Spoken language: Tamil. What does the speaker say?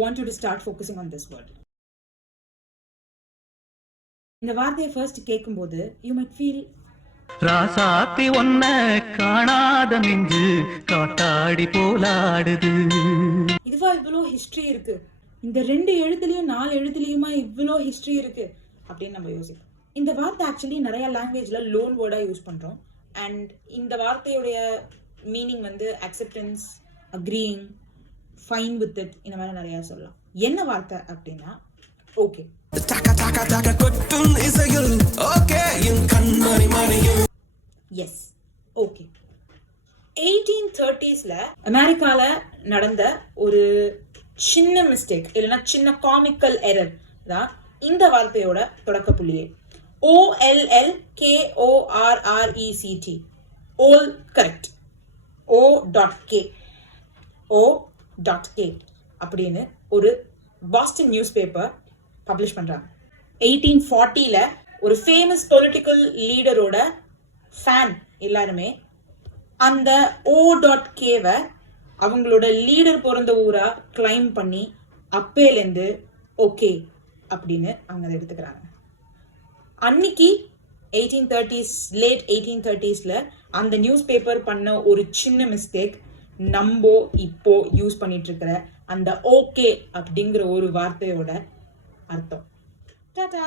want you to start focusing on this word. இந்த வார்த்தையை ஃபர்ஸ்ட் கேட்கும்போது you might feel ராசாத்தி ஒன்ன காணாத நெஞ்சு காட்டாடி போலாடுது. இதுவா இவ்வளோ ஹிஸ்டரி இருக்கு, இந்த 2 எழுத்துலயும் 4 எழுத்துலயுமா இவ்வளோ ஹிஸ்டரி இருக்கு அப்படின்னு நம்ம யோசிப்போம். இந்த வார்த்தை ஆக்சுவலி நிறைய லாங்குவேஜ்ல லோன் வேர்டா யூஸ் பண்றோம். அண்ட் இந்த வார்த்தையுடைய மீனிங் வந்து அக்செப்டன்ஸ், அக்ரீயிங், ஃபைன் வித் இட், இந்த மாதிரி நிறைய சொல்லலாம். என்ன வார்த்தை அப்படின்னா ஓகே. S, okay. 1830s அமெரிக்கால நடந்த ஒரு சின்ன மிஸ்டேக் இல்லைன்னா சின்ன காமிக்கல் எரர் தான் இந்த வார்த்தையோட தொடக்க புள்ளியே. OLLKORRECT, all correct, O.K அப்படின்னு ஒரு பாஸ்டன் நியூஸ் பேப்பர் பப்ளிஷ் பண்றாங்க. 1840ல ஒரு ஃபேமஸ் பொலிட்டிக்கல் லீடரோட ஃபேன் எல்லாருமே அந்த O.K அவங்களோட லீடர் பிறந்த ஊரா கிளைம் பண்ணி அப்பேலேருந்து ஓகே அப்படின்னு அவங்க அதை எடுத்துக்கிறாங்க. அன்னைக்கு 1830s, லேட் 1830sல அந்த நியூஸ் பேப்பர் பண்ண ஒரு சின்ன மிஸ்டேக் நம்ம இப்போ யூஸ் பண்ணிட்டு இருக்கிற அந்த ஓகே அப்படிங்கிற ஒரு வார்த்தையோட அர்த்தம். டாடா.